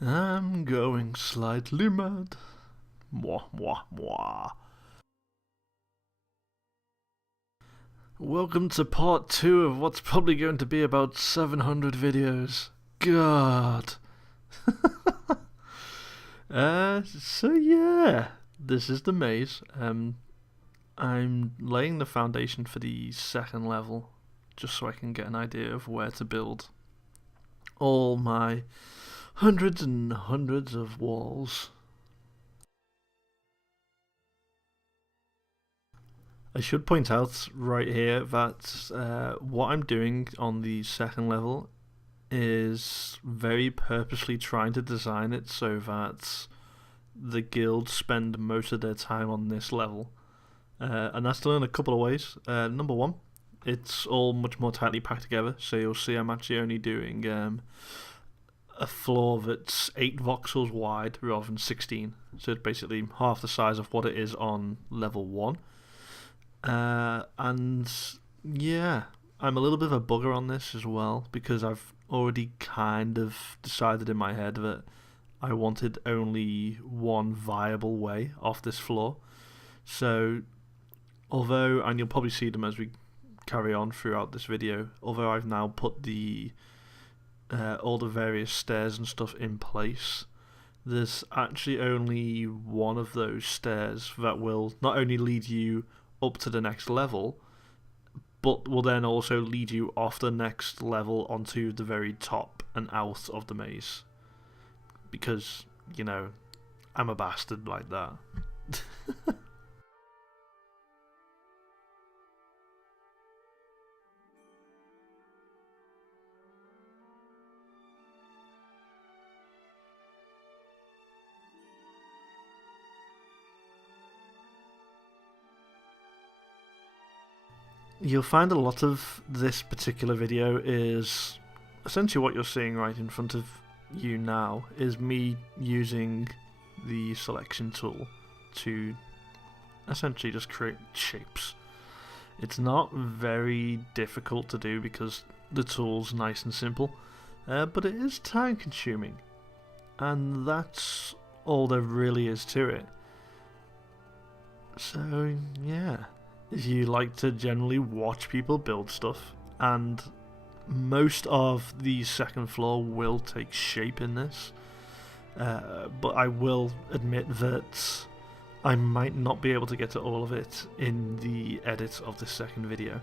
I'm going slightly mad. Mwah, mwah, mwah. Welcome to part 2 of what's probably going to be about 700 videos. God. So yeah, this is the maze. I'm laying the foundation for the second level, just so I can get an idea of where to build all my hundreds and hundreds of walls. I should point out right here that what I'm doing on the second level is very purposely trying to design it so that the guilds spend most of their time on this level. And that's done in a couple of ways. Number one, it's all much more tightly packed together, so you'll see I'm actually only doing a floor that's 8 voxels wide rather than 16. So it's basically half the size of what it is on level 1. And yeah, I'm a little bit of a bugger on this as well because I've already kind of decided in my head that I wanted only one viable way off this floor. So although, and you'll probably see them as we carry on throughout this video, although I've now put the all the various stairs and stuff in place, there's actually only one of those stairs that will not only lead you up to the next level, but will then also lead you off the next level onto the very top and out of the maze. Because, you know, I'm a bastard like that. You'll find a lot of this particular video is essentially what you're seeing right in front of you now is me using the selection tool to essentially just create shapes. It's not very difficult to do because the tool's nice and simple, but it is time consuming, and that's all there really is to it. So yeah, if you like to generally watch people build stuff, and most of the second floor will take shape in this, but I will admit that I might not be able to get to all of it in the edit of the second video.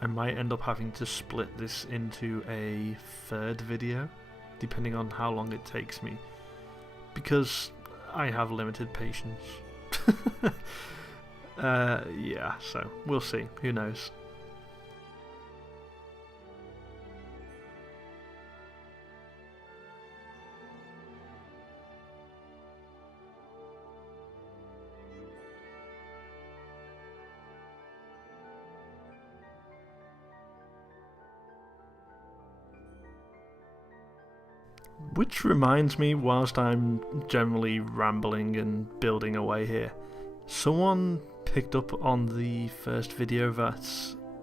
I might end up having to split this into a third video, depending on how long it takes me, because I have limited patience. Yeah, so we'll see. Who knows? Which reminds me, whilst I'm generally rambling and building away here, someone picked up on the first video that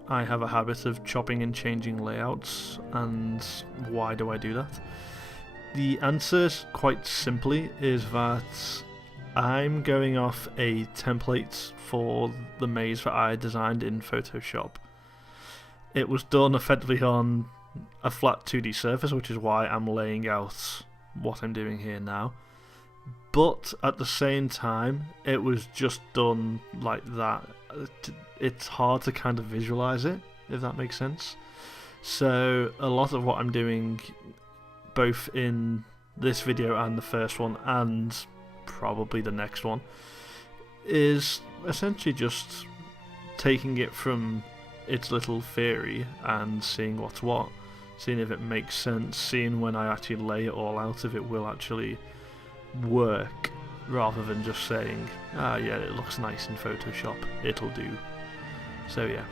I have a habit of chopping and changing layouts, and why do I do that? The answer, quite simply, is that I'm going off a template for the maze that I designed in Photoshop. It was done effectively on a flat 2D surface, which is why I'm laying out what I'm doing here now. But at the same time, it was just done like that. It's hard to kind of visualize it, if that makes sense. So a lot of what I'm doing, both in this video and the first one, and probably the next one, is essentially just taking it from its little theory and seeing what's what, seeing if it makes sense, seeing when I actually lay it all out if it will actually work, rather than just saying, ah yeah, it looks nice in Photoshop, it'll do. So yeah.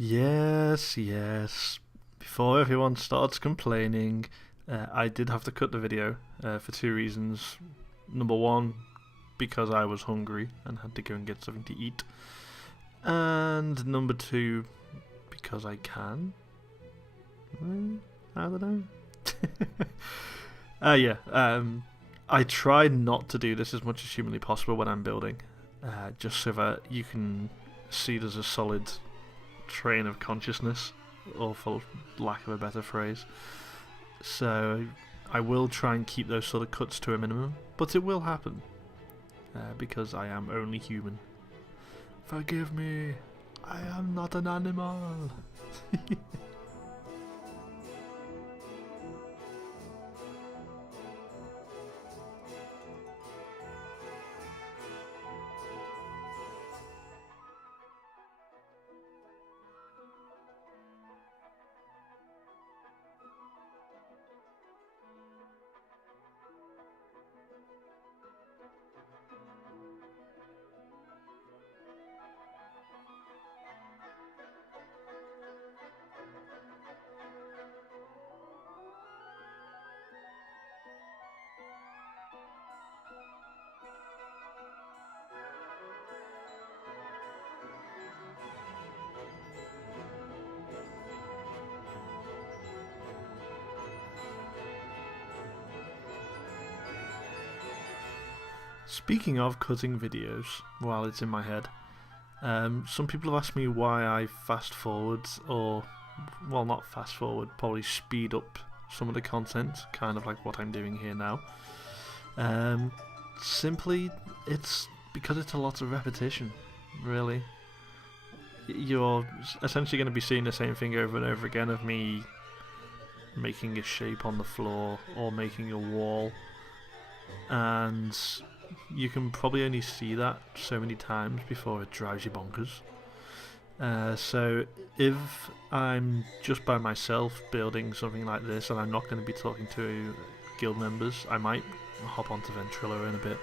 Yes, yes. Before everyone starts complaining, I did have to cut the video for two reasons. Number one, because I was hungry and had to go and get something to eat. And number two, because I can. I don't know. Yeah. I try not to do this as much as humanly possible when I'm building, just so that you can see there's a solid train of consciousness, or for lack of a better phrase. So I will try and keep those sort of cuts to a minimum, but it will happen, because I am only human. Forgive me, I am not an animal. Speaking of cutting videos while it's in my head, some people have asked me why I fast forward, or, well, not fast forward, probably speed up some of the content, kind of like what I'm doing here now. Simply, it's because it's a lot of repetition, really. You're essentially going to be seeing the same thing over and over again of me making a shape on the floor or making a wall, and you can probably only see that so many times before it drives you bonkers. So if I'm just by myself building something like this and I'm not going to be talking to guild members, I might hop onto Ventrilo in a bit.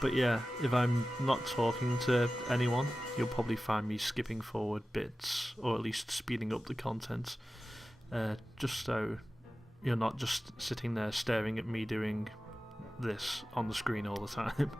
But yeah, if I'm not talking to anyone, you'll probably find me skipping forward bits, or at least speeding up the content, just so you're not just sitting there staring at me doing this on the screen all the time.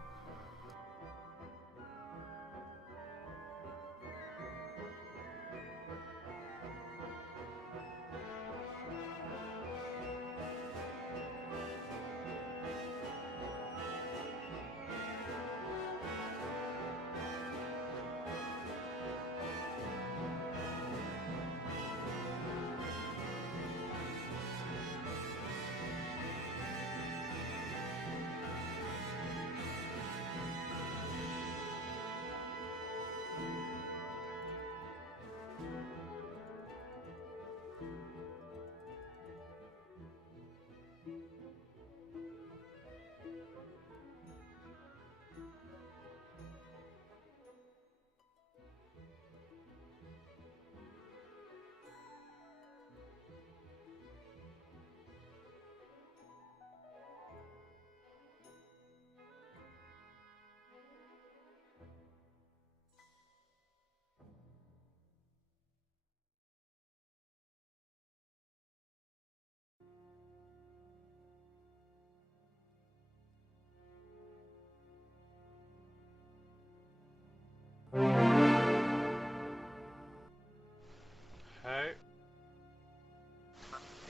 Hey.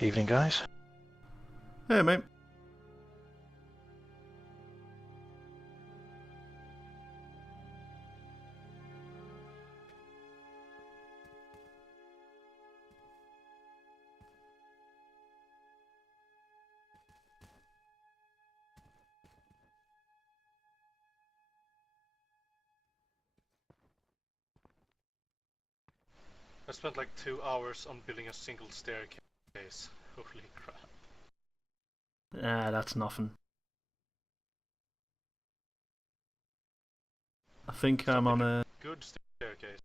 Evening, guys. Hey mate. I spent like 2 hours on building a single staircase. Holy crap. That's nothing. I think I'm on a... Good staircase.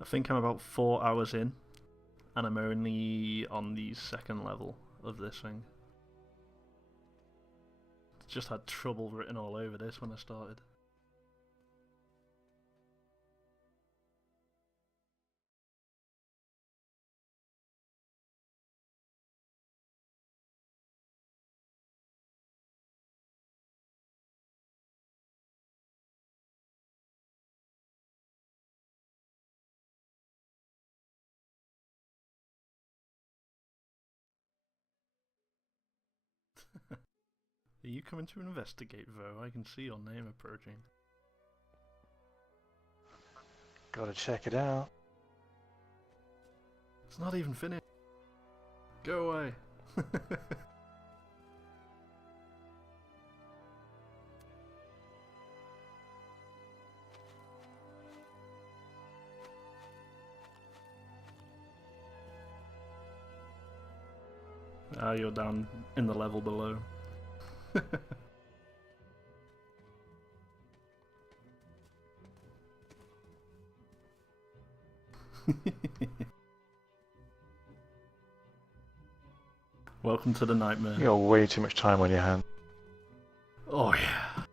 I think I'm about 4 hours in, and I'm only on the second level of this thing. Just had trouble written all over this when I started. Are you coming to investigate, Vo? I can see your name approaching. Gotta check it out. It's not even finished. Go away. Ah, you're down in the level below. Welcome to the nightmare. You got way too much time on your hands. Oh yeah.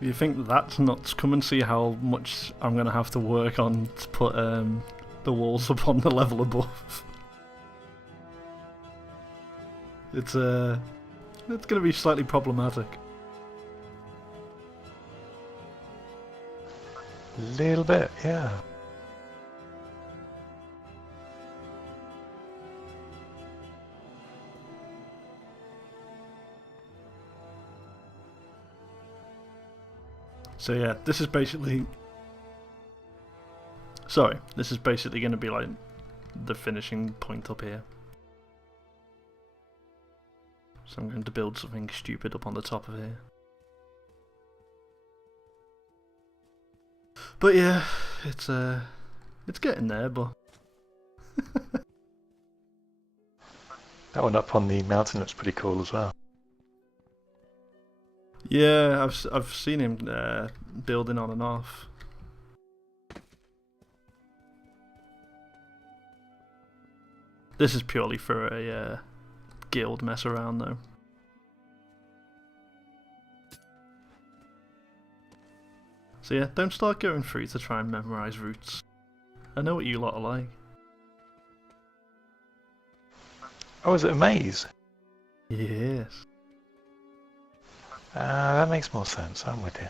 You think that's nuts? Come and see how much I'm gonna have to work on to put the walls up on the level above. It's gonna be slightly problematic. Little bit, yeah. So yeah, this is basically... Sorry, this is basically going to be like the finishing point up here. So I'm going to build something stupid up on the top of here. But yeah, it's getting there, but... That one up on the mountain looks pretty cool as well. Yeah, I've seen him building on and off. This is purely for a guild mess around though. So yeah, don't start going through to try and memorise routes. I know what you lot are like. Oh, is it a maze? Yes. That makes more sense. I'm with you.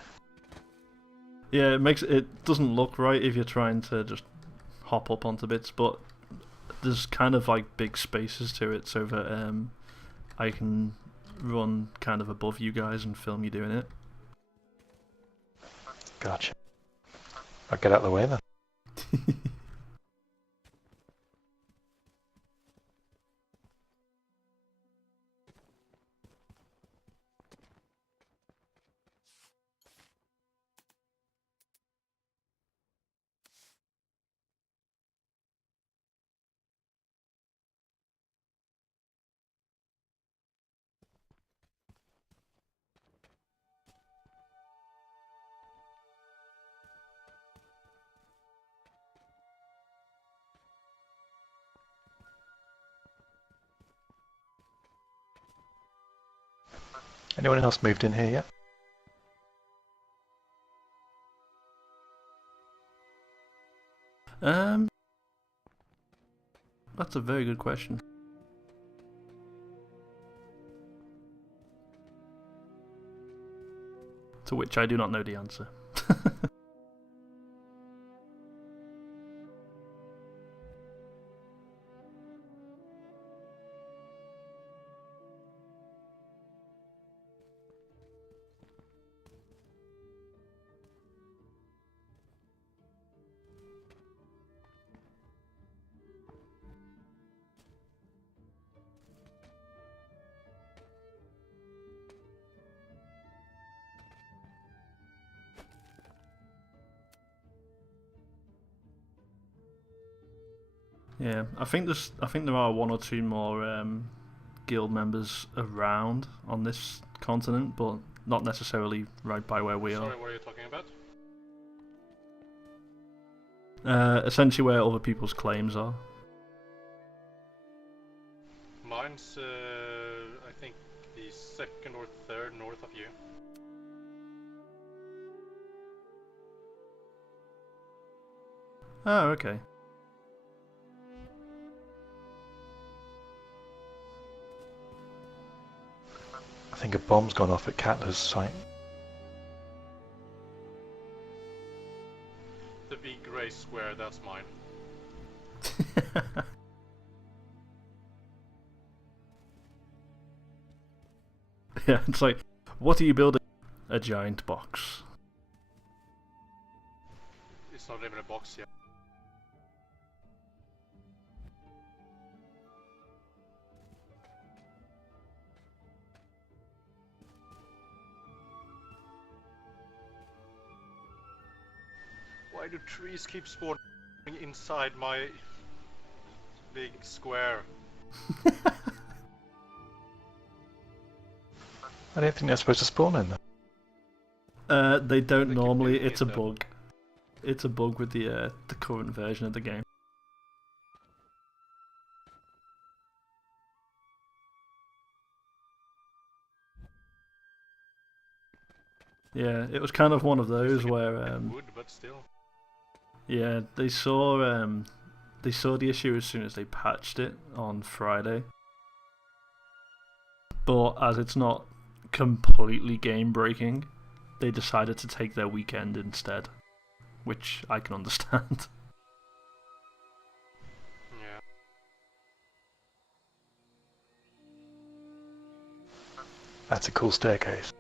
Yeah, it doesn't look right if you're trying to just hop up onto bits, but there's kind of like big spaces to it so that I can run kind of above you guys and film you doing it. Gotcha. I'll get out of the way then. Anyone else moved in here yet? That's a very good question. To which I do not know the answer. Yeah, I think there are one or two more guild members around on this continent, but not necessarily right by where we are. Sorry, what are you talking about? Essentially where other people's claims are. Mine's, I think, the second or third north of you. Oh, okay. I think a bomb's gone off at Catler's site. The big grey square square, that's mine. Yeah, it's like, what are you building? A giant box. It's not even a box yet. Why do trees keep spawning inside my big square? I don't think they're supposed to spawn in there. They don't They keep normally. doing It's a it, though. bug. It's a bug with the current version of the game. Yeah, it was kind of one of those where Wood, but still. yeah, they saw the issue as soon as they patched it on Friday. But as it's not completely game breaking, they decided to take their weekend instead, which I can understand. Yeah. That's a cool staircase.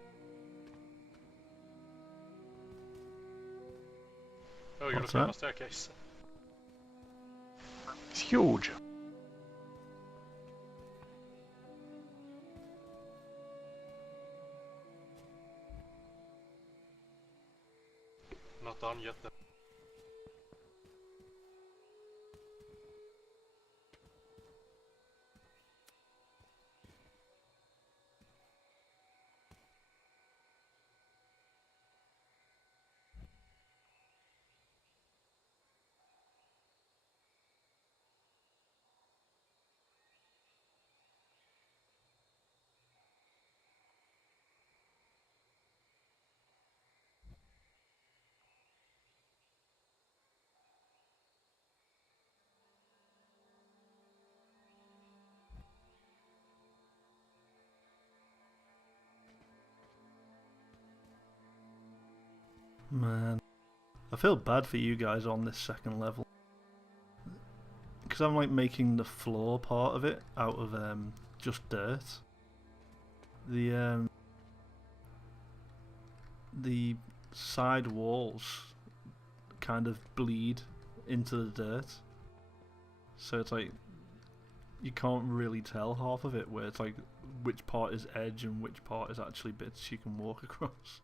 Oh, you're What's looking at that? my staircase. It's huge. Not done yet, though. Man, I feel bad for you guys on this second level. Because I'm like making the floor part of it out of just dirt. The side walls kind of bleed into the dirt. So it's like you can't really tell half of it, where it's like which part is edge and which part is actually bits you can walk across.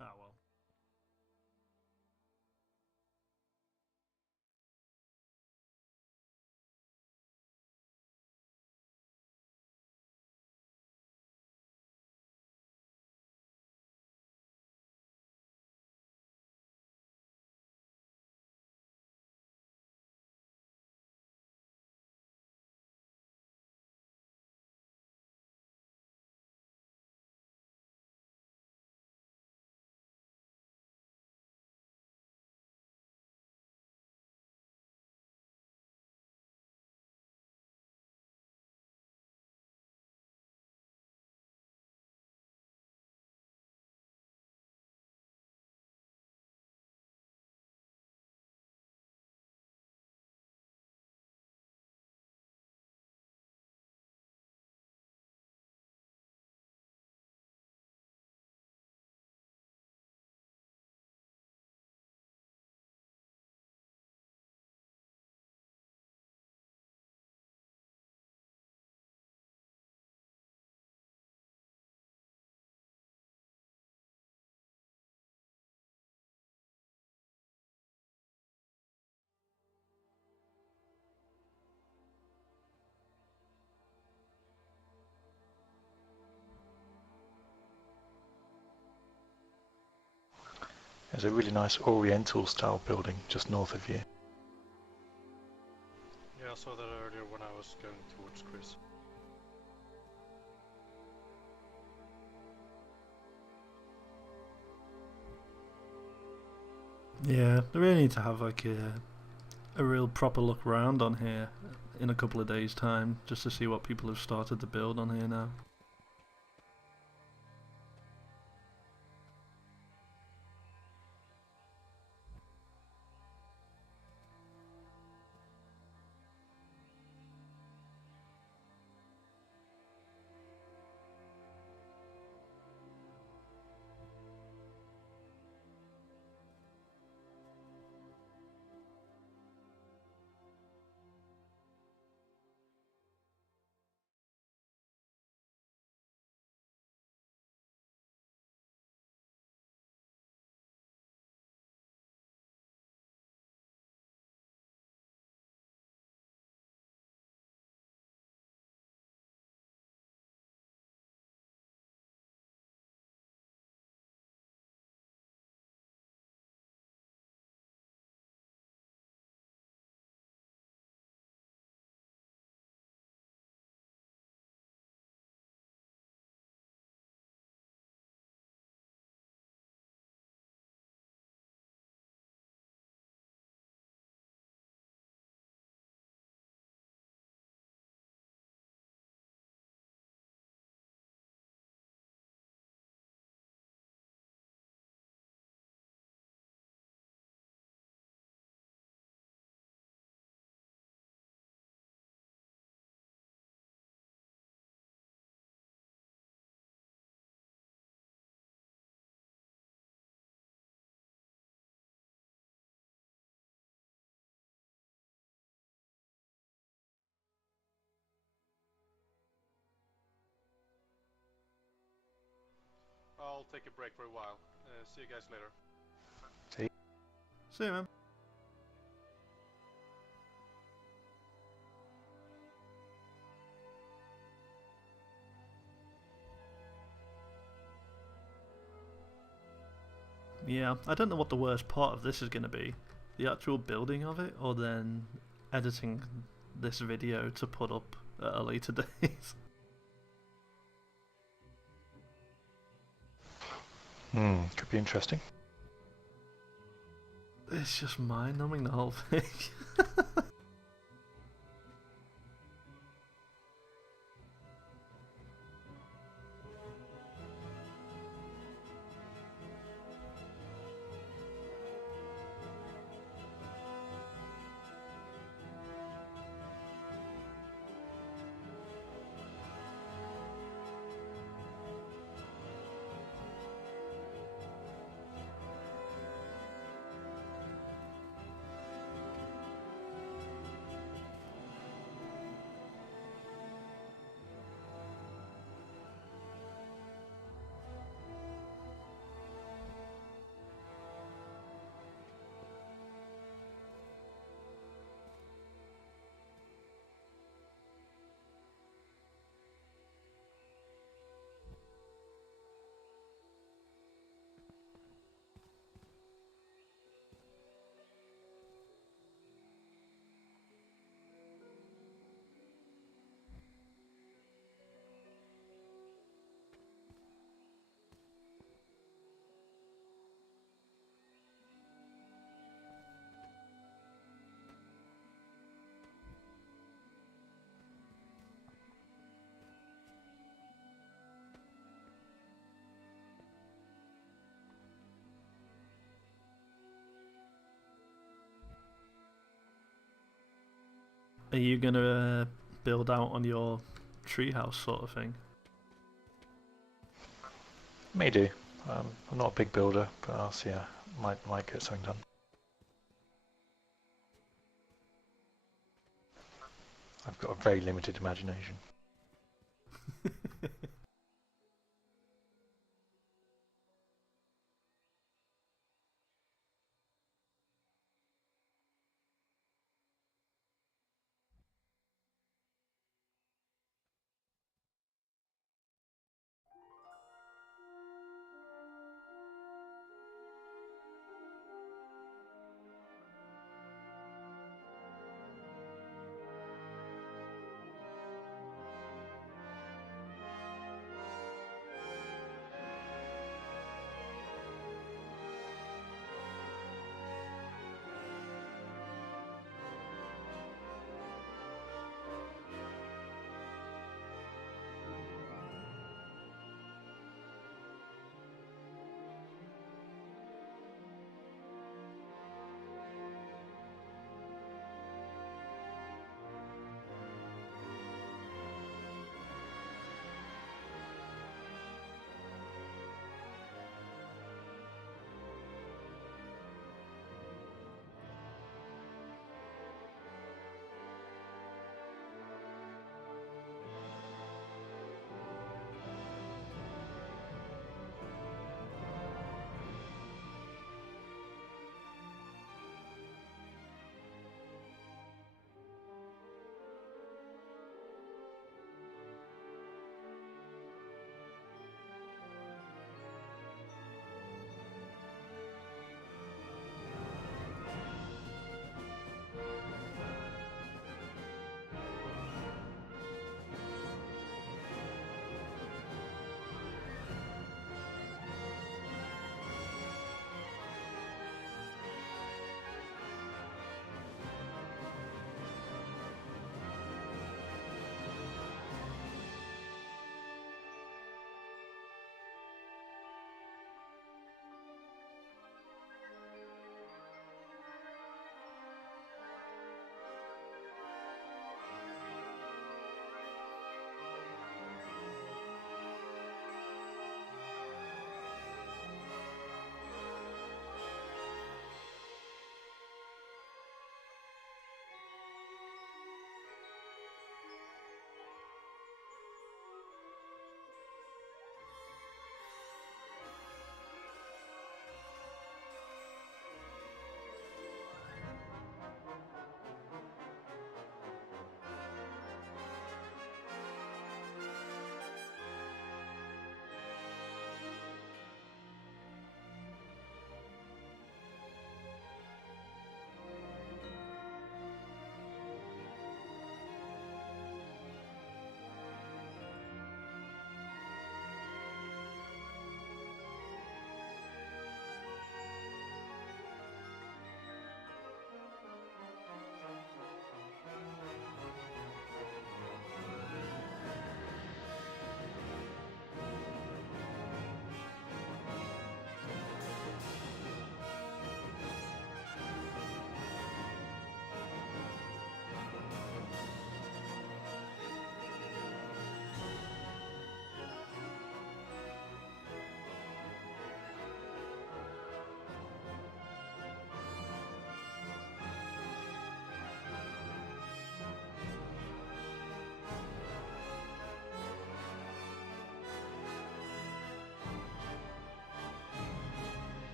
Ah well. There's a really nice oriental style building just north of you. Yeah, I saw that earlier when I was going towards Chris. Yeah, they really need to have like a real proper look round on here in a couple of days' time, just to see what people have started to build on here now. I'll take a break for a while. See you guys later. See? See you, man. Yeah, I don't know what the worst part of this is going to be. The actual building of it, or then editing this video to put up at a later date. Could be interesting. It's just mind-numbing, the whole thing. Are you gonna build out on your treehouse sort of thing? May do. I'm not a big builder, but I'll see. Might get something done. I've got a very limited imagination.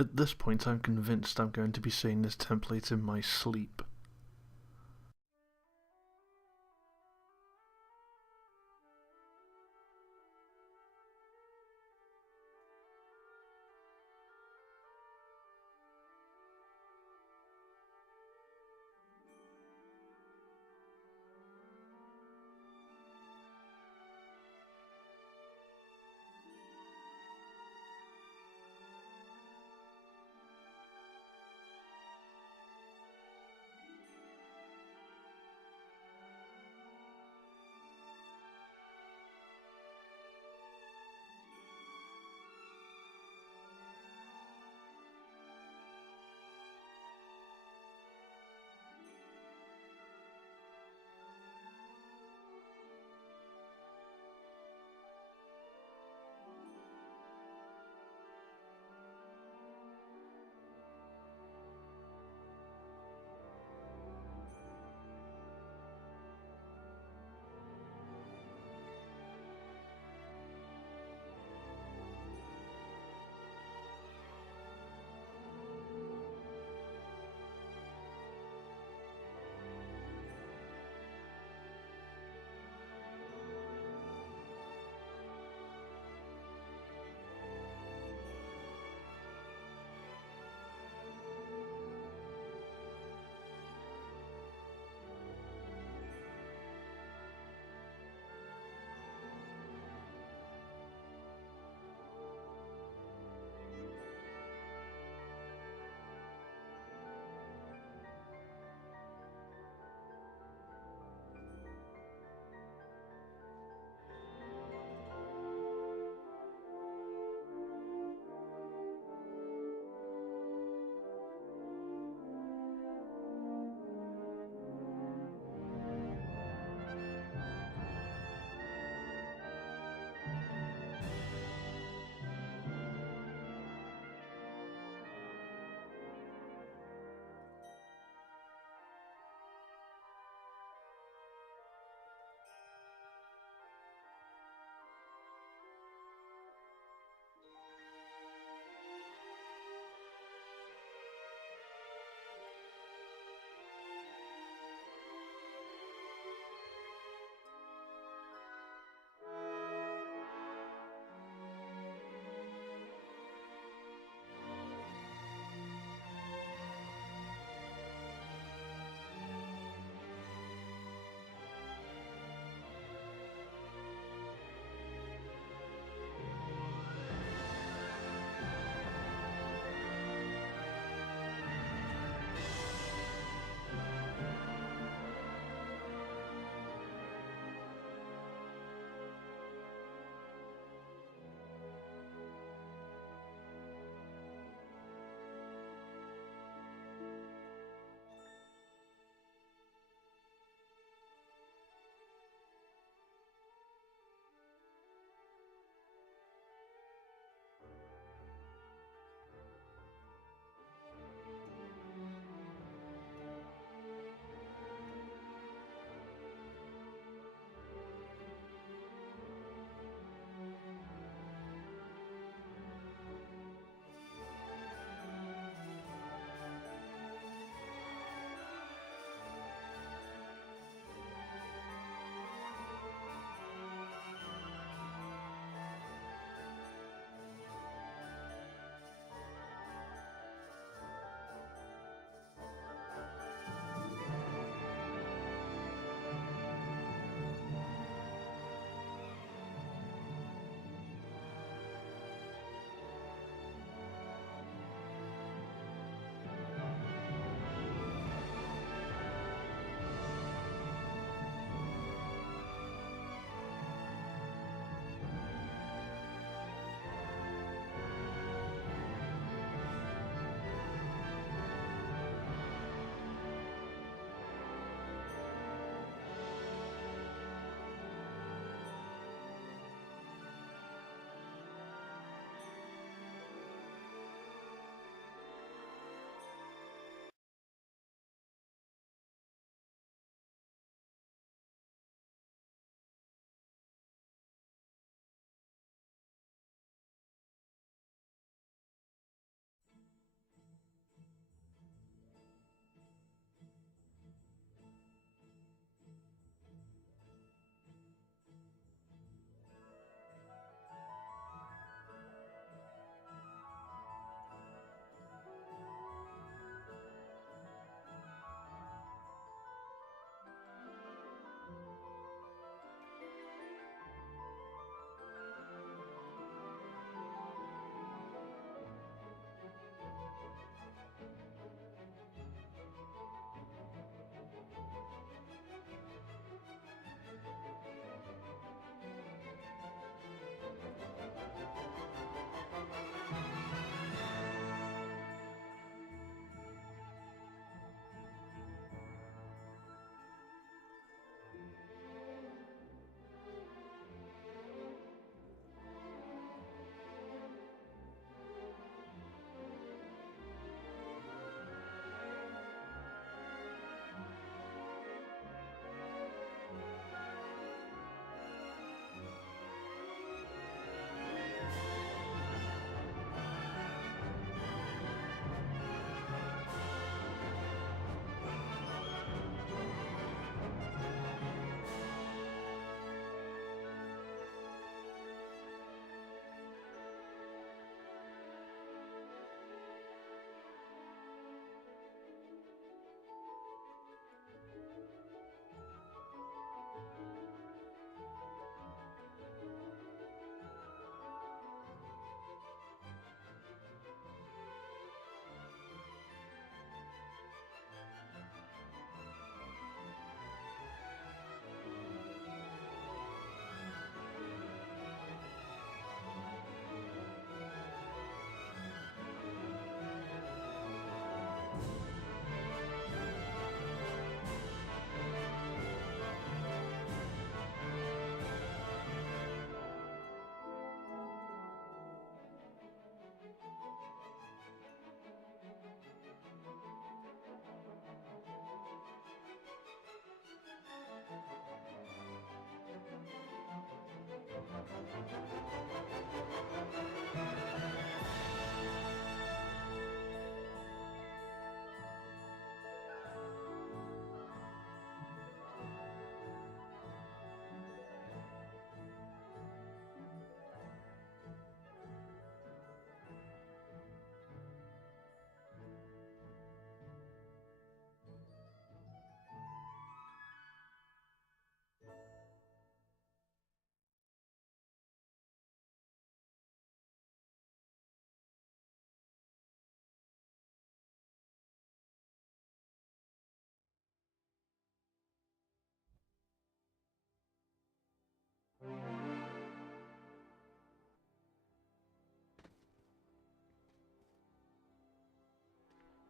At this point, I'm convinced I'm going to be seeing this template in my sleep.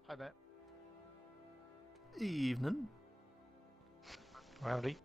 Hi there. Evening. Rowdy.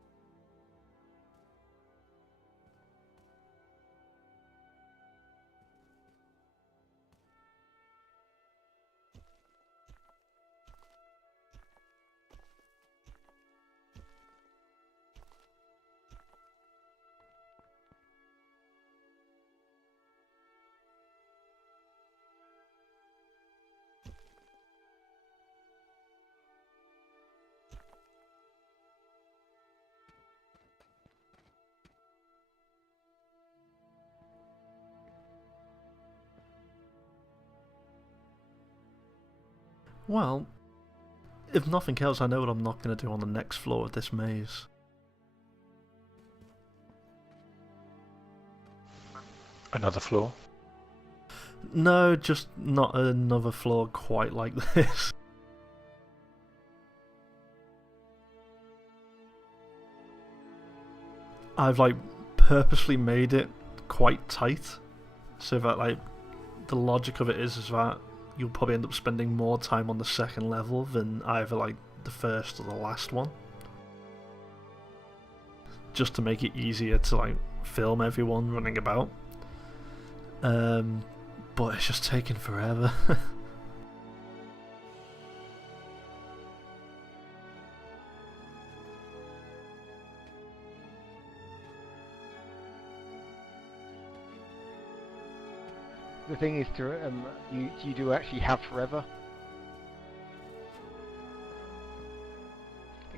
Well, if nothing else, I know what I'm not going to do on the next floor of this maze. Another floor. No, just not another floor quite like this. I've like purposely made it quite tight, so that like the logic of it is that you'll probably end up spending more time on the second level than either like the first or the last one, just to make it easier to like film everyone running about. But it's just taking forever. The thing is, to you do actually have forever.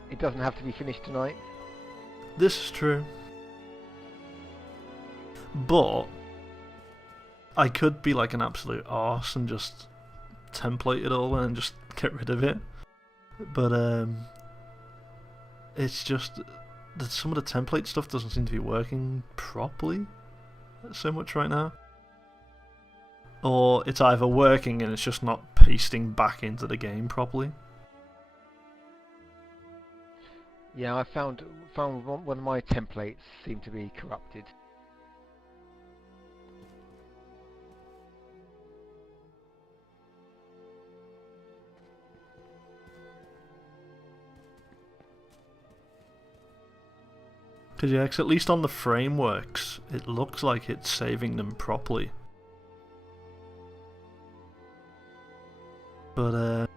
It doesn't have to be finished tonight. This is true. But I could be like an absolute arse and just template it all and just get rid of it. But it's just that some of the template stuff doesn't seem to be working properly so much right now. Or it's either working and it's just not pasting back into the game properly. Yeah, I found one of my templates seemed to be corrupted. Because yeah, 'cause at least on the frameworks, it looks like it's saving them properly. But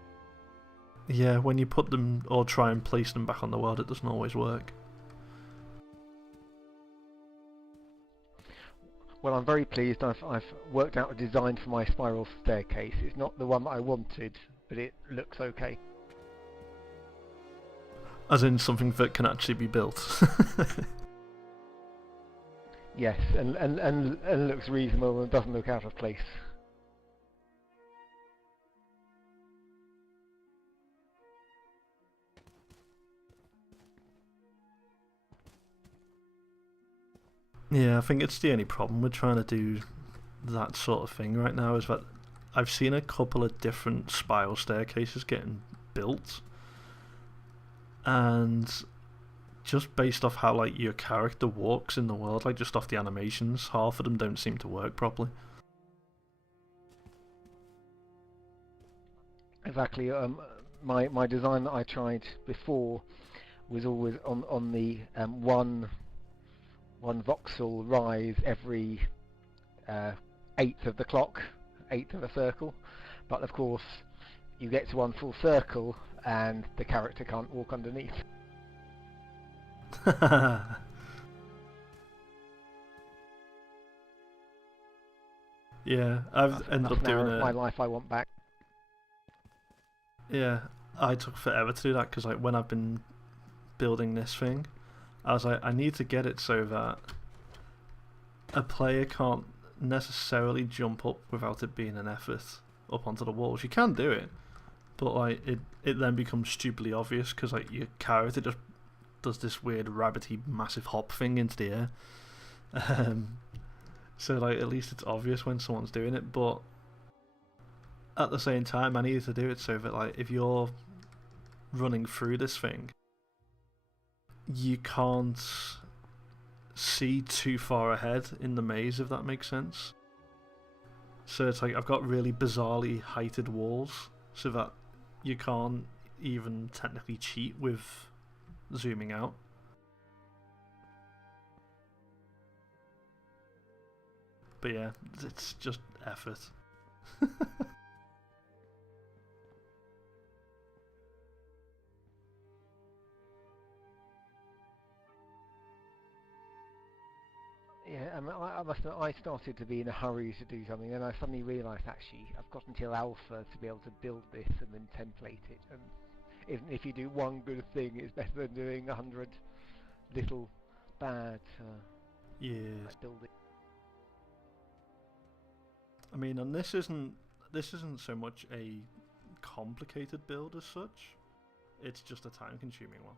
yeah, when you put them or try and place them back on the world, it doesn't always work. Well, I'm very pleased. I've worked out a design for my spiral staircase. It's not the one that I wanted, but it looks okay. As in something that can actually be built. Yes, and looks reasonable and doesn't look out of place. Yeah, I think it's the only problem with trying to do that sort of thing right now is that I've seen a couple of different spiral staircases getting built, and just based off how like your character walks in the world, like just off the animations, half of them don't seem to work properly. Exactly. My design that I tried before was always on the one voxel rise every eighth of the clock, eighth of a circle. But of course, you get to one full circle and the character can't walk underneath. Yeah, I've ended up doing it. My life I want back. Yeah, I took forever to do that because like when I've been building this thing, I was like, I need to get it so that a player can't necessarily jump up without it being an effort up onto the walls. You can do it, but like it then becomes stupidly obvious because like your character just does this weird rabbity massive hop thing into the air. So like at least it's obvious when someone's doing it, but at the same time I needed to do it so that like if you're running through this thing, you can't see too far ahead in the maze, if that makes sense. So it's like I've got really bizarrely heighted walls so that you can't even technically cheat with zooming out. But yeah, it's just effort. Yeah, I must admit, I started to be in a hurry to do something, and I suddenly realised actually I've got until alpha to be able to build this and then template it. And if you do one good thing, it's better than doing 100 little bad Yes. like building. I mean, and this isn't so much a complicated build as such. It's just a time-consuming one.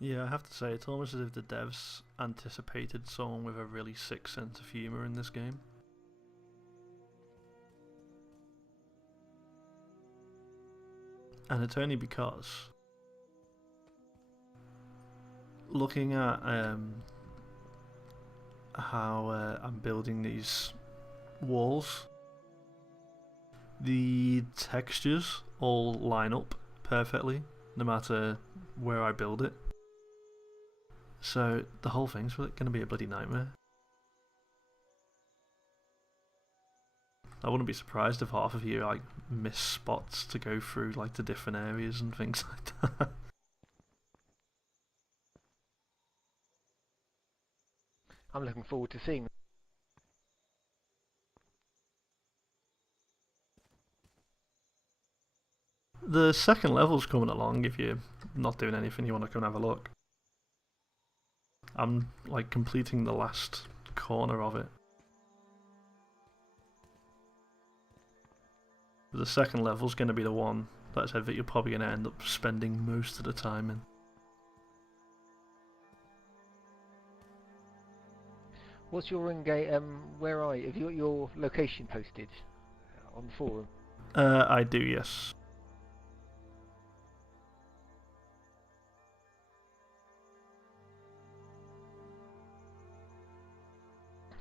Yeah, I have to say, it's almost as if the devs anticipated someone with a really sick sense of humour in this game. And it's only because, looking at how I'm building these walls, the textures all line up perfectly, no matter where I build it. So the whole thing's going to be a bloody nightmare. I wouldn't be surprised if half of you like miss spots to go through like the different areas and things like that. I'm looking forward to seeing. The second level's coming along. If you're not doing anything, you want to come and have a look. I'm like completing the last corner of it. The second level's going to be the one that I said that you're probably going to end up spending most of the time in. What's your Ringate? Where are you? Have you got your location posted on the forum? I do, yes.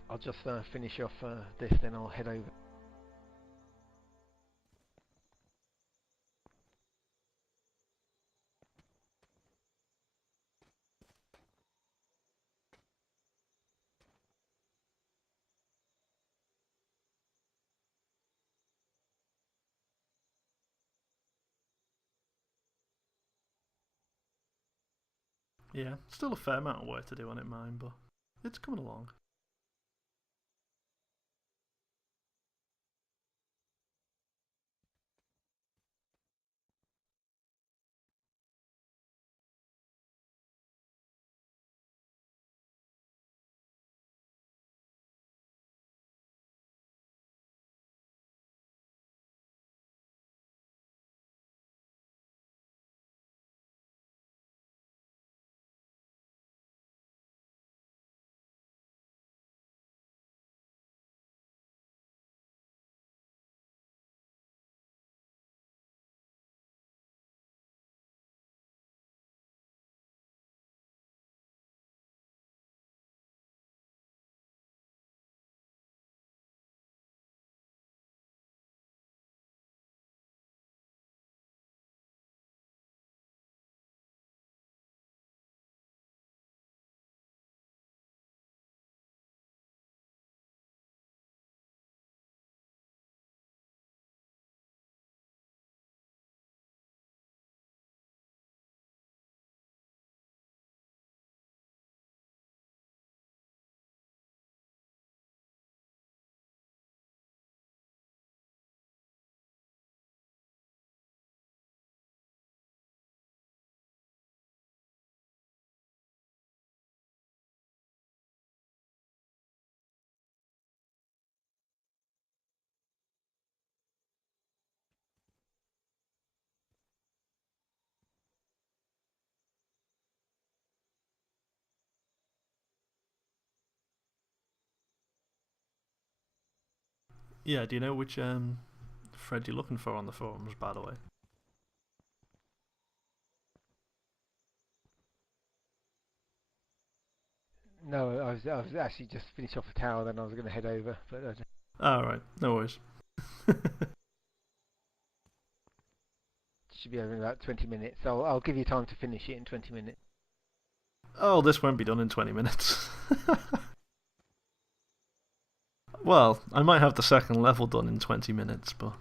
I'll just finish off this, then I'll head over. Yeah, still a fair amount of work to do on it, mine, but it's coming along. Yeah, do you know which thread you're looking for on the forums, by the way? No, I was actually just finished off a tower, then I was going to head over, but Alright, no worries. should be over in about 20 minutes. So I'll give you time to finish it in 20 minutes. Oh, this won't be done in 20 minutes. Well, I might have the second level done in 20 minutes, but...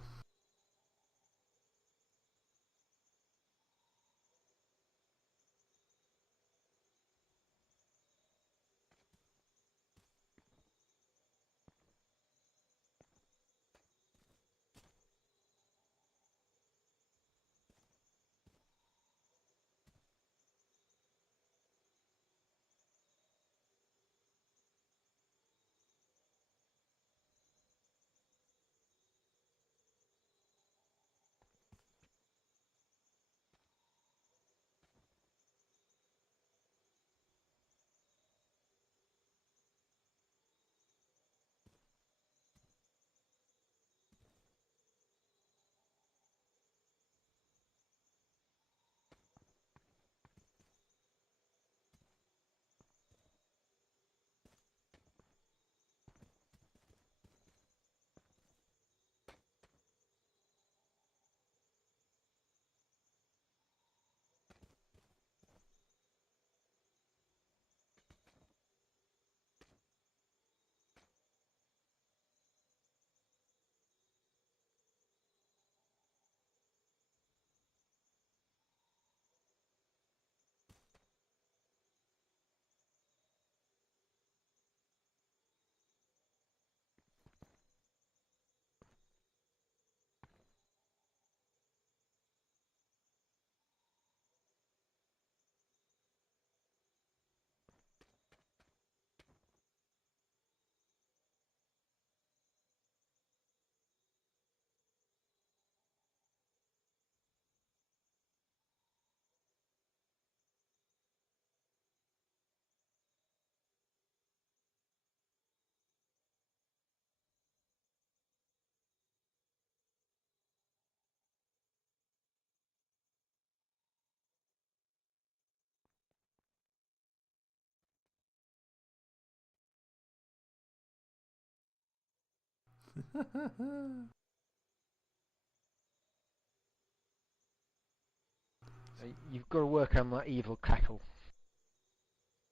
You've got to work on that evil cackle.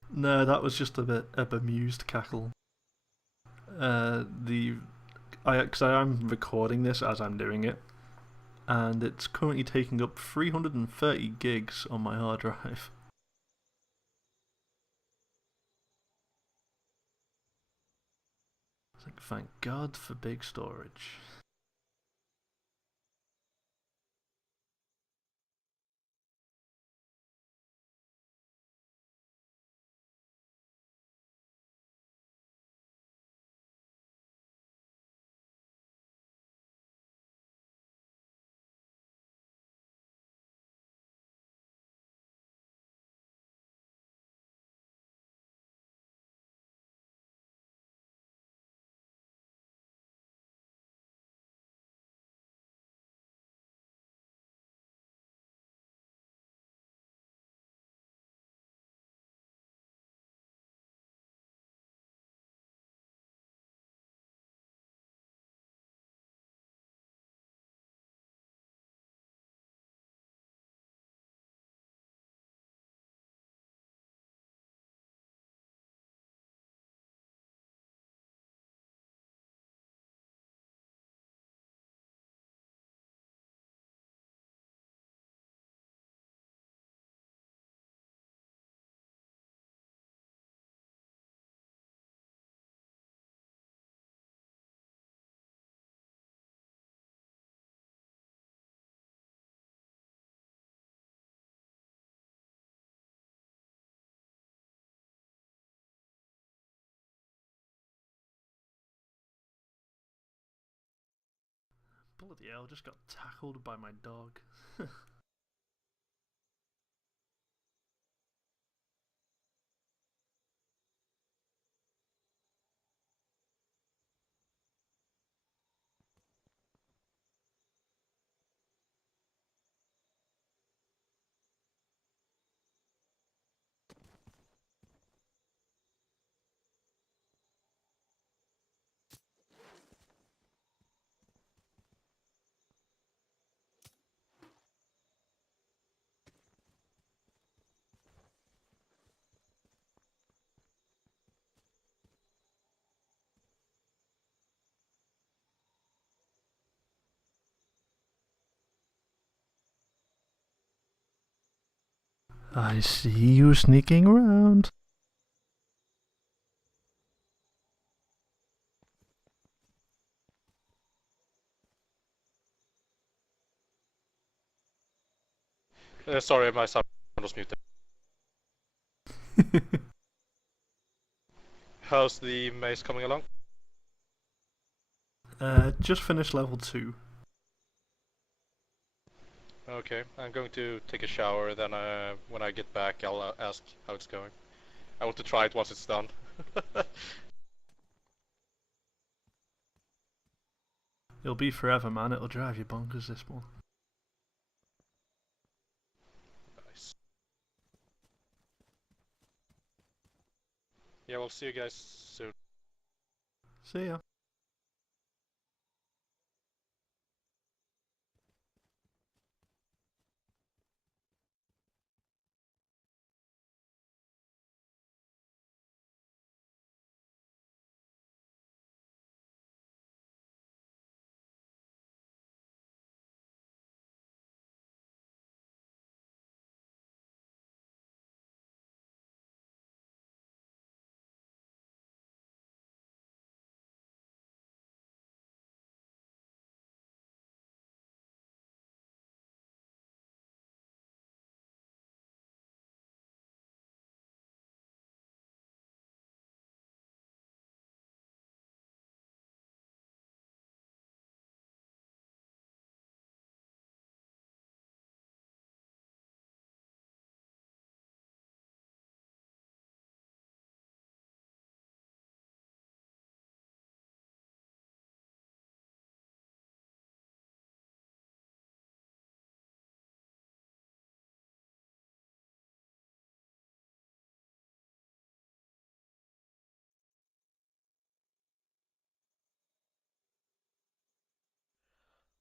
No, that was just a bit a bemused cackle. Because I am recording this as I'm doing it, and it's currently taking up 330 gigs on my hard drive. It's like, thank God for big storage. Bloody hell, just got tackled by my dog. I see you sneaking around. Sorry, my sound was muted. How's the maze coming along? Just finished level 2. Okay, I'm going to take a shower, then when I get back I'll ask how it's going. I want to try it once it's done. It'll be forever, man. It'll drive you bonkers, this one. Nice. Yeah, we'll see you guys soon. See ya.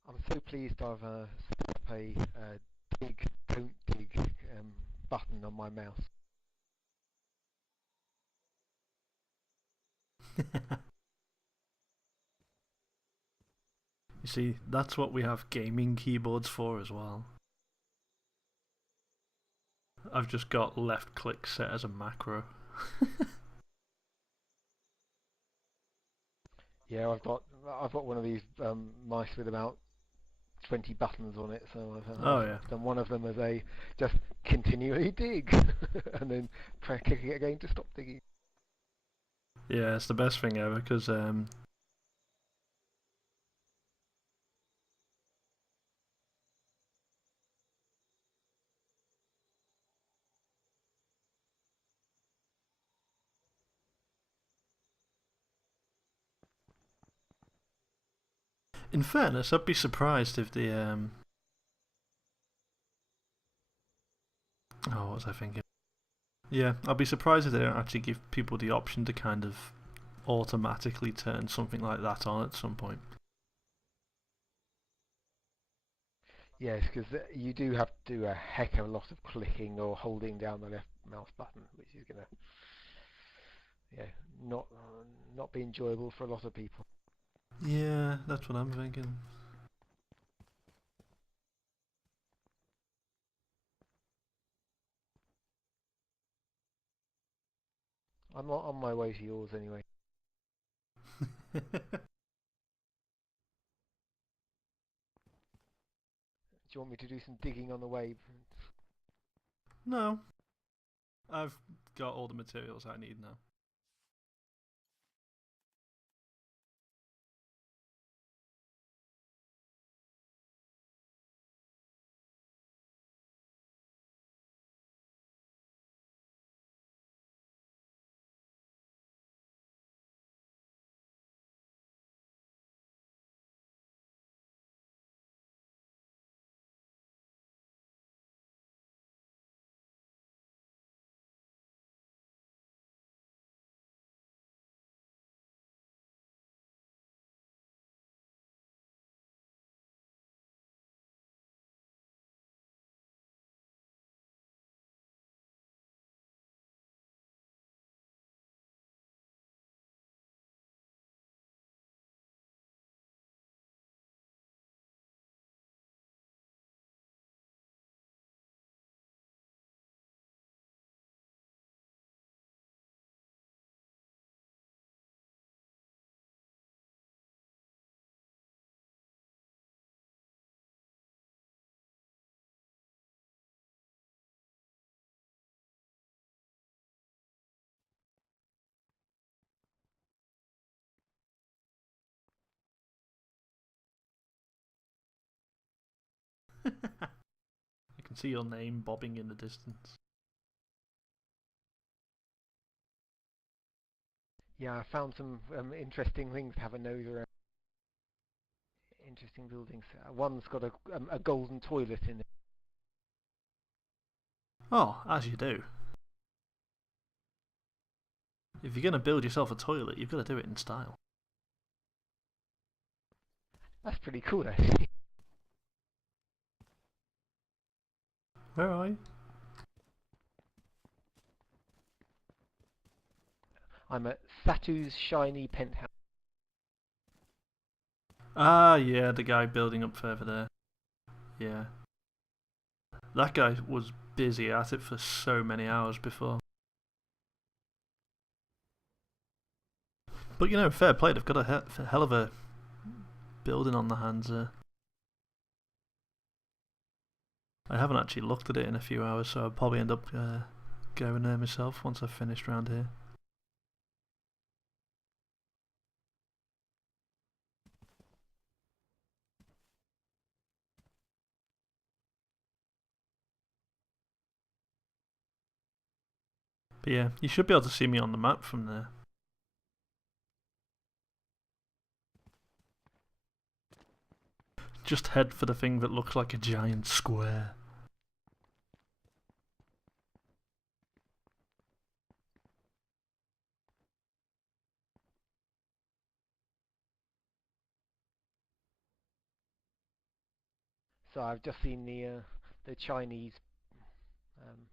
I'm so pleased I've set up a dig, don't dig button on my mouse. You see, that's what we have gaming keyboards for as well. I've just got left click set as a macro. Yeah, I've got one of these mice with about 20 buttons on it, so Oh yeah. I've done one of them as a just continually dig, and then clicking it again to stop digging. Yeah, it's the best thing ever, because in fairness, I'd be surprised if the oh, what was I thinking? Yeah, I'd be surprised if they don't actually give people the option to kind of automatically turn something like that on at some point. Yes, because you do have to do a heck of a lot of clicking or holding down the left mouse button, which is gonna, yeah, not be enjoyable for a lot of people. Yeah, that's what I'm thinking. I'm not on my way to yours anyway. Do you want me to do some digging on the way? No, I've got all the materials I need now. I can see your name bobbing in the distance. Yeah, I found some interesting things to have a nose around. Interesting buildings. One's got a golden toilet in it. Oh, as you do. If you're going to build yourself a toilet, you've got to do it in style. That's pretty cool, actually. Where are you? I'm at Satu's shiny penthouse. Ah, yeah, the guy building up further there. Yeah. That guy was busy at it for so many hours before. But you know, fair play, they've got a hell of a building on the hands there. I haven't actually looked at it in a few hours, so I'll probably end up going there myself once I've finished round here. But yeah, you should be able to see me on the map from there. Just head for the thing that looks like a giant square. So I've just seen the Chinese um,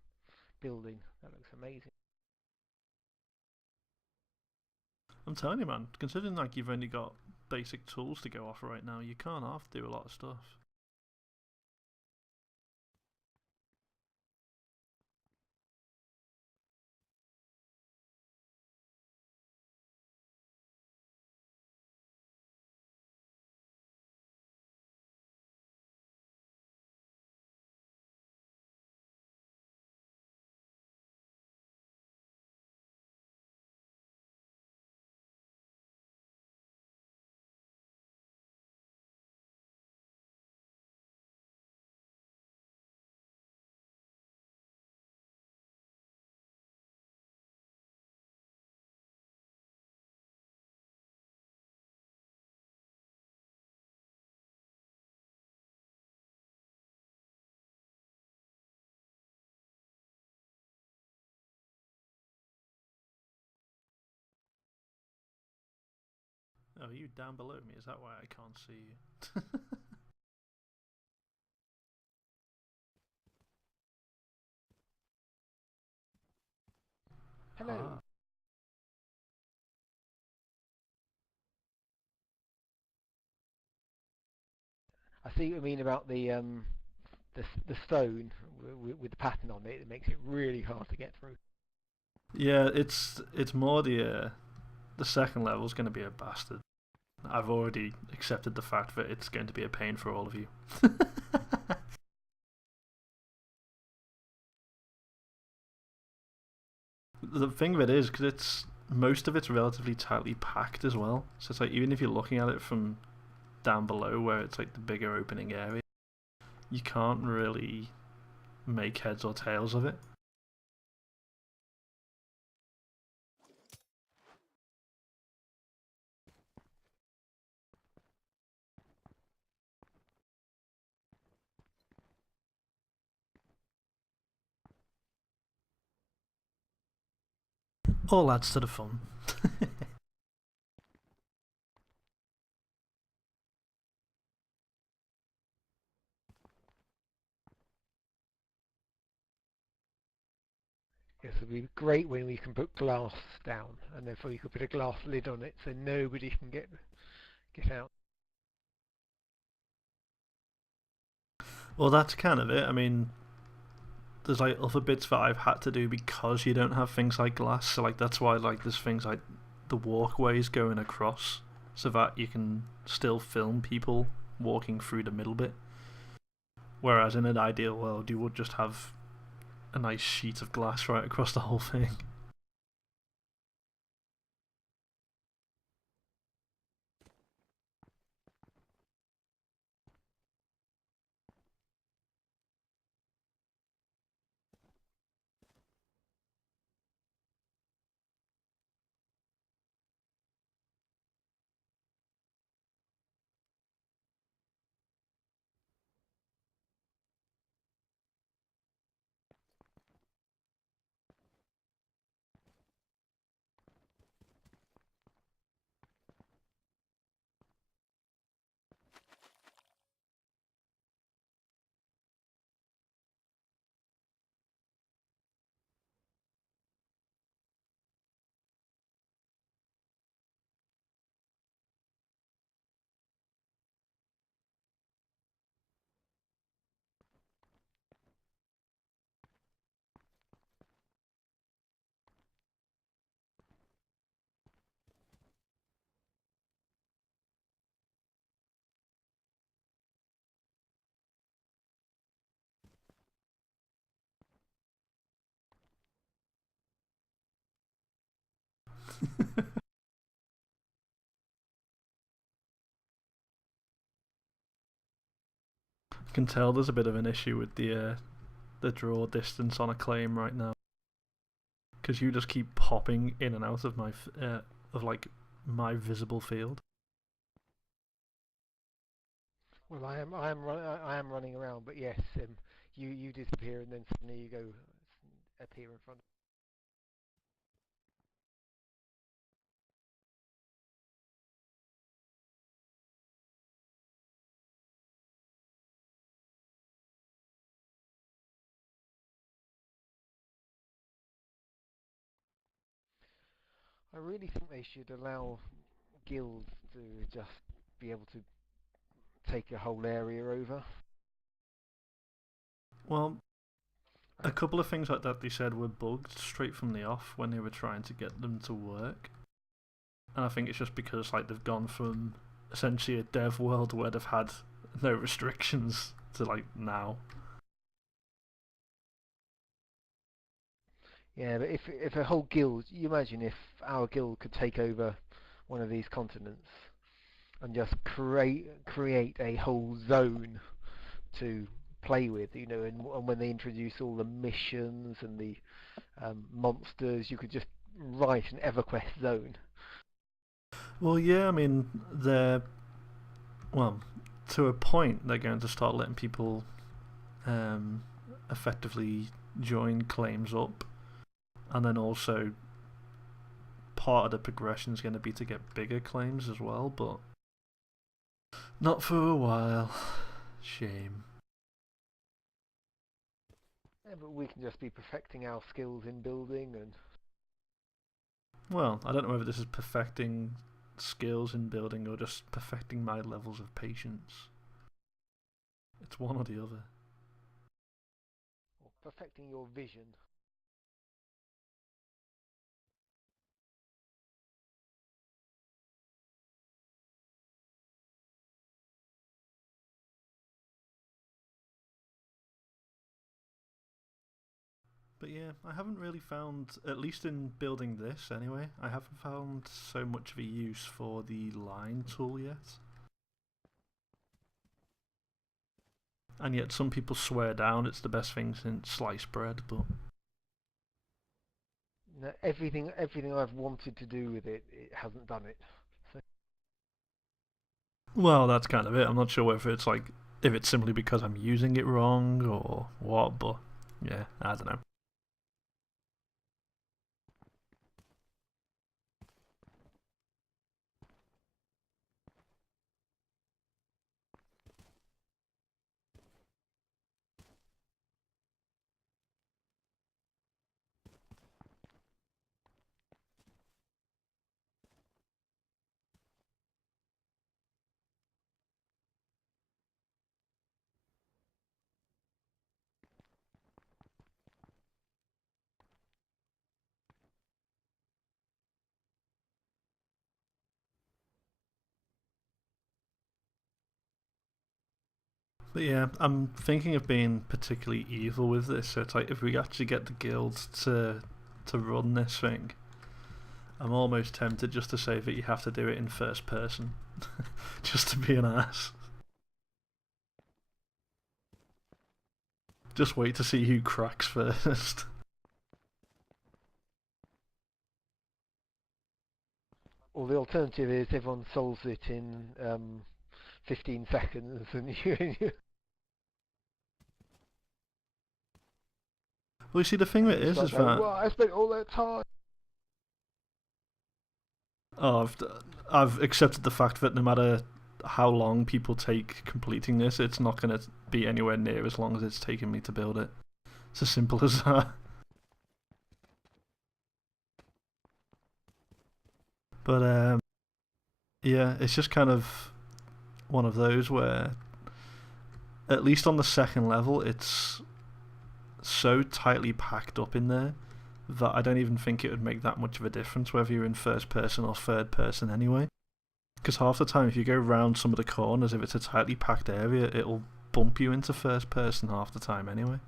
building. That looks amazing. I'm telling you, man, considering like you've only got basic tools to go off right now, you can't half do a lot of stuff. Oh, are you down below me? Is that why I can't see you? Hello. Ah. I see what you mean about the stone with the pattern on it. It makes it really hard to get through. Yeah, it's more the second level's going to be a bastard. I've already accepted the fact that it's going to be a pain for all of you. The thing of it is, because most of it's relatively tightly packed as well. So it's like even if you're looking at it from down below, where it's like the bigger opening area, you can't really make heads or tails of it. All adds to the fun. Yes, it'd be great when we can put glass down, and therefore you could put a glass lid on it so nobody can get out. Well, that's kind of it. I mean, there's like other bits that I've had to do because you don't have things like glass. So like that's why like there's things like the walkways going across, so that you can still film people walking through the middle bit. Whereas in an ideal world, you would just have a nice sheet of glass right across the whole thing. I can tell there's a bit of an issue with the draw distance on a claim right now, because you just keep popping in and out of my visible field. Well, I am running around, but yes, you disappear and then suddenly you go appear in front. I really think they should allow guilds to just be able to take a whole area over. Well, a couple of things like that they said were bugged straight from the off when they were trying to get them to work. And I think it's just because like they've gone from essentially a dev world where they've had no restrictions to like now. Yeah, but if a whole guild, you imagine if our guild could take over one of these continents and just create a whole zone to play with, you know, and when they introduce all the missions and the monsters, you could just write an EverQuest zone. Well, yeah, I mean, well, to a point, they're going to start letting people effectively join claims up, and then also part of the progression is going to be to get bigger claims as well, but not for a while. Shame. Yeah, but we can just be perfecting our skills in building and. Well, I don't know whether this is perfecting skills in building or just perfecting my levels of patience. It's one or the other. Or perfecting your vision. But yeah, I haven't really found, at least in building this anyway, I haven't found so much of a use for the line tool yet. And yet some people swear down it's the best thing since sliced bread, but... No, everything I've wanted to do with it, it hasn't done it. So. Well, that's kind of it. I'm not sure whether it's like, if it's simply because I'm using it wrong or what, but yeah, I don't know. But yeah, I'm thinking of being particularly evil with this. So it's like if we actually get the guild to run this thing, I'm almost tempted just to say that you have to do it in first person, just to be an ass. Just wait to see who cracks first. Or the alternative is everyone solves it in 15 seconds, and you. Well, you see, the thing with it is that. Well, I spent all that time. Oh, I've accepted the fact that no matter how long people take completing this, it's not going to be anywhere near as long as it's taken me to build it. It's as simple as that. But yeah, it's just kind of one of those where, at least on the second level, it's so tightly packed up in there that I don't even think it would make that much of a difference whether you're in first person or third person anyway. Because half the time, if you go round some of the corners, if it's a tightly packed area, it'll bump you into first person half the time anyway.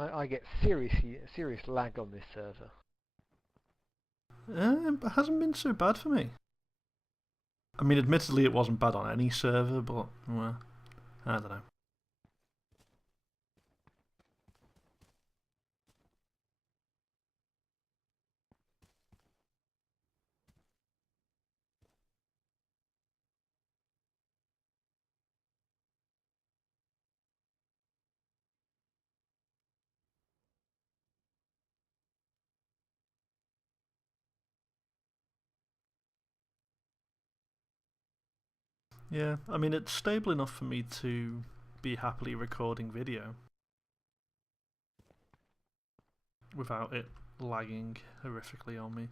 I get serious lag on this server. It hasn't been so bad for me. I mean, admittedly, it wasn't bad on any server, but well, I don't know. Yeah, I mean, it's stable enough for me to be happily recording video without it lagging horrifically on me.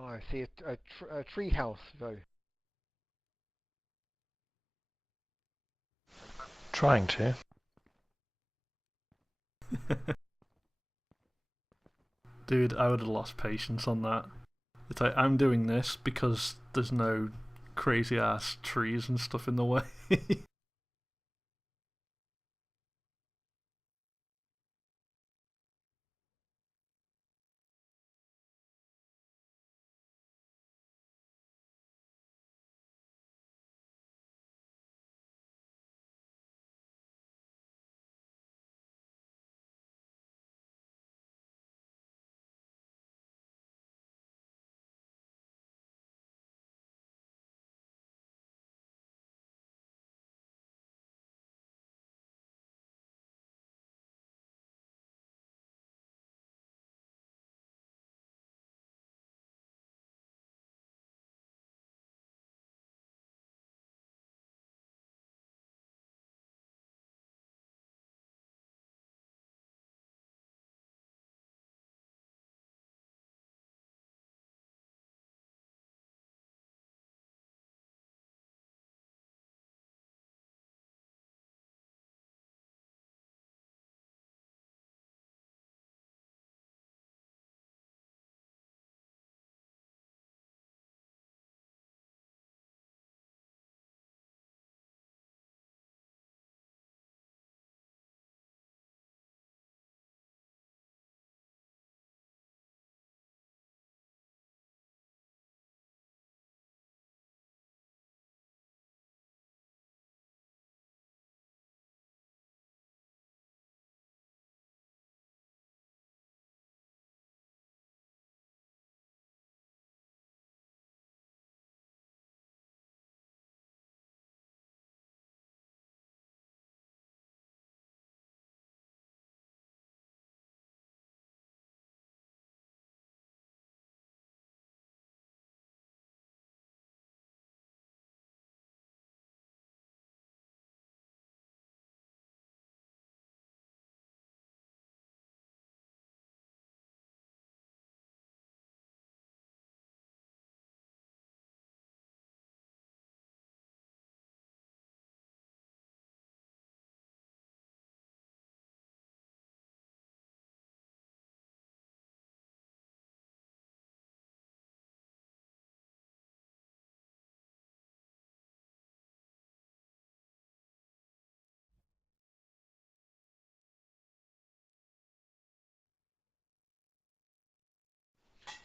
Oh, I see a tree house though. Trying to. Dude, I would have lost patience on that. It's like, I'm doing this because there's no crazy ass trees and stuff in the way.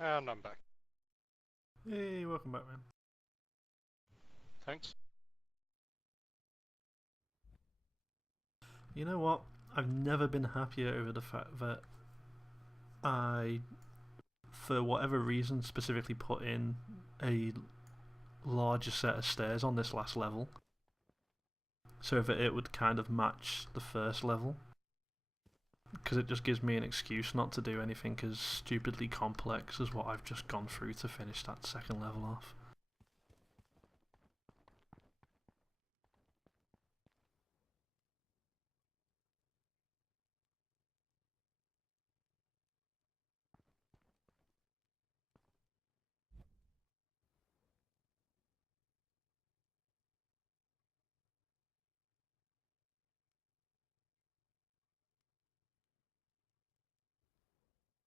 And I'm back. Hey, welcome back, man. Thanks. You know what? I've never been happier over the fact that I, for whatever reason, specifically put in a larger set of stairs on this last level, so that it would kind of match the first level. Because it just gives me an excuse not to do anything as stupidly complex as what I've just gone through to finish that second level off.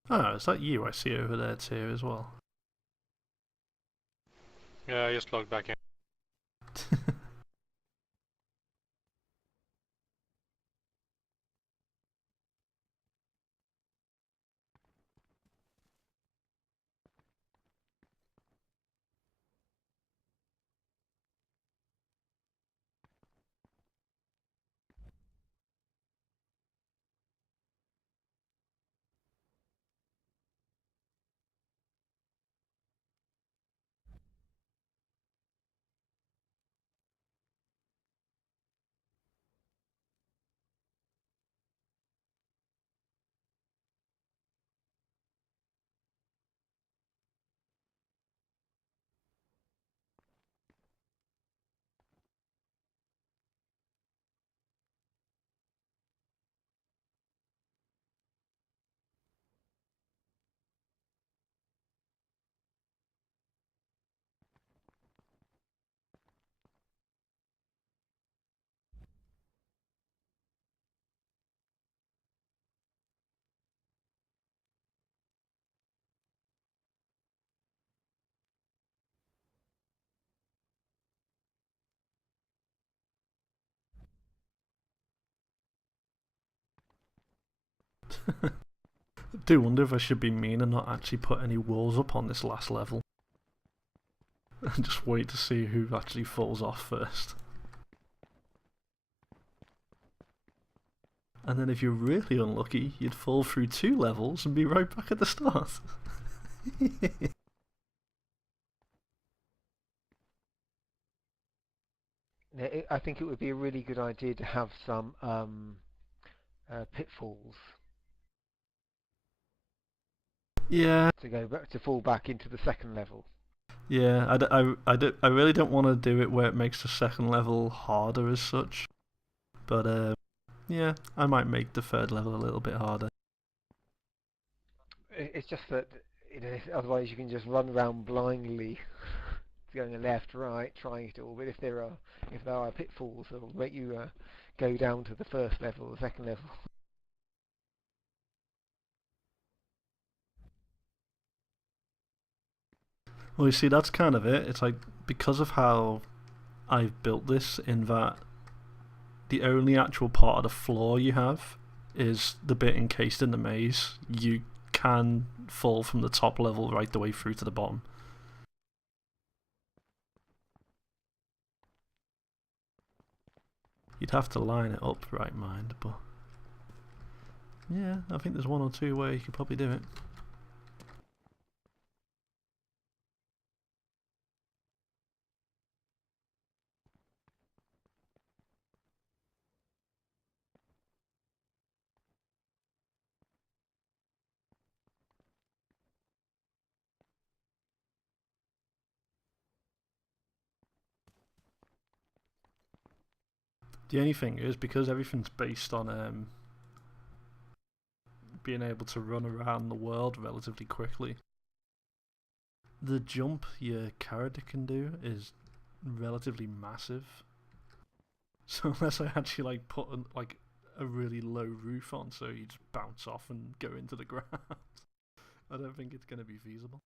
Oh, is that you I see over there too as well? Yeah, I just logged back in. I do wonder if I should be mean and not actually put any walls up on this last level. And just wait to see who actually falls off first. And then if you're really unlucky, you'd fall through 2 levels and be right back at the start. I think it would be a really good idea to have some pitfalls Yeah, to go back to fall back into the second level. yeah. I really don't want to do it where it makes the second level harder as such. But yeah, I might make the third level a little bit harder. It's just that otherwise you can just run around blindly, going left, right, trying it all. But if there are pitfalls that will make you go down to the first level, the second level. Well, you see, that's kind of it. It's like, because of how I've built this, in that the only actual part of the floor you have is the bit encased in the maze, you can fall from the top level right the way through to the bottom. You'd have to line it up right, mind, but yeah, I think there's 1 or 2 ways you could probably do it. The only thing is, because everything's based on being able to run around the world relatively quickly, the jump your character can do is relatively massive. So unless I actually like put a really low roof on, so you just bounce off and go into the ground, I don't think it's going to be feasible.